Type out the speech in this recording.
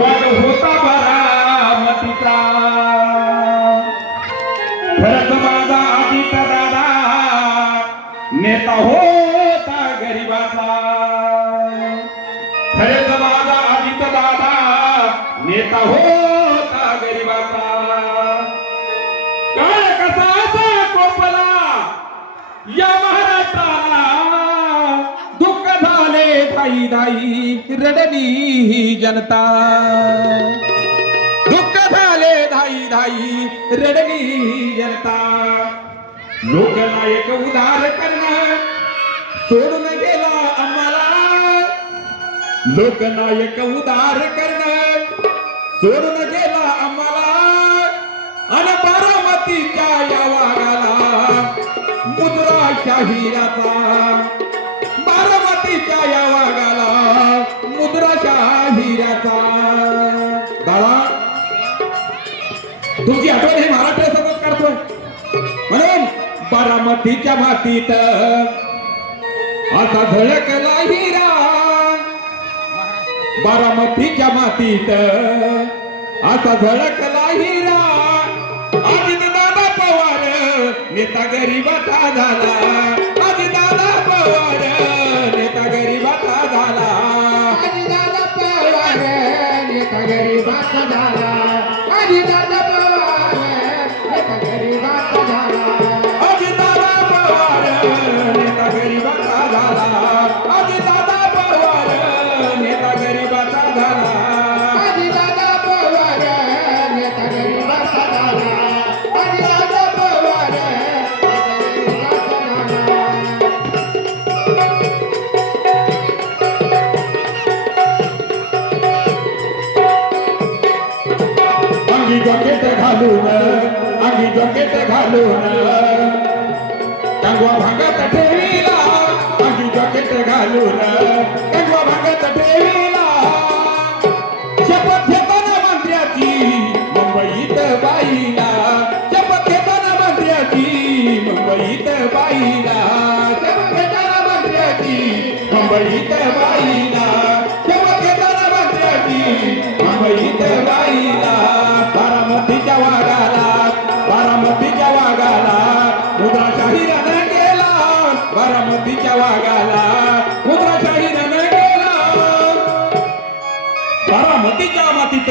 वाद होता बारामतीचा खरंच माझा आदित दादा नेता होता गरिबाचा खरंच माझा आदित दादा नेता होता गरिबाचा काळ कसाचा कोपला या महाराष्ट्राला दुःख झाले धाई धाई रडली ही जनता दुःख झाले धाई धाई रडली ही जनता लोकनायक उदार करणं सोडून गेला आम्हाला लोकनायक उदार करणं सोडून गेला आम्हाला आणि बारामतीच्या या वाघाला मुद्रा शाहिराचा बारामतीच्या या वाघाला मुद्रा शाहिराचा दादा तुमची आठवण हे महाराष्ट्र सतत काढतोय म्हणून बारामतीच्या मातीत असा झळकला हिरा बारामतीच्या मातीत असा झळकला हिरा अजित दादा पवार नेता गरीबाचा झाला अजित दादा पवार नेता गरीबाचा झाला अजित दादा पवार नेता गरीबाचा झाला अजित दादा पवार नेता गरीबाचा झाला अजित दादा पवार नेता गरीबाचा झाला अजित दादा पवार नेता गरीबाचा झाला अजित दादा पवार नेता गरीबाचा झाला अजित दादा पवार नेता गरीबाचा झाला अंगी जॉकेट घालून अंगी जॉकेट घालून कंगवा भांगत ठेवीला अंगी जॉकेट घालून कंगवा भांगत ठेवीला शपथ घेताना मंत्र्याची मुंबईत बाईला शपथ घेताना मंत्र्याची मुंबईत बाईला शपथ घेताना मंत्र्याची मुंबईत बाईला शपथ घेताना मंत्र्याची मुंबईत बाईला बारामतीच्या वाघाला मुद्रा शाहिरानं गेला बारामतीच्या वाघाला मुद्रा शाहिरानं गेला बारामतीच्या मातीत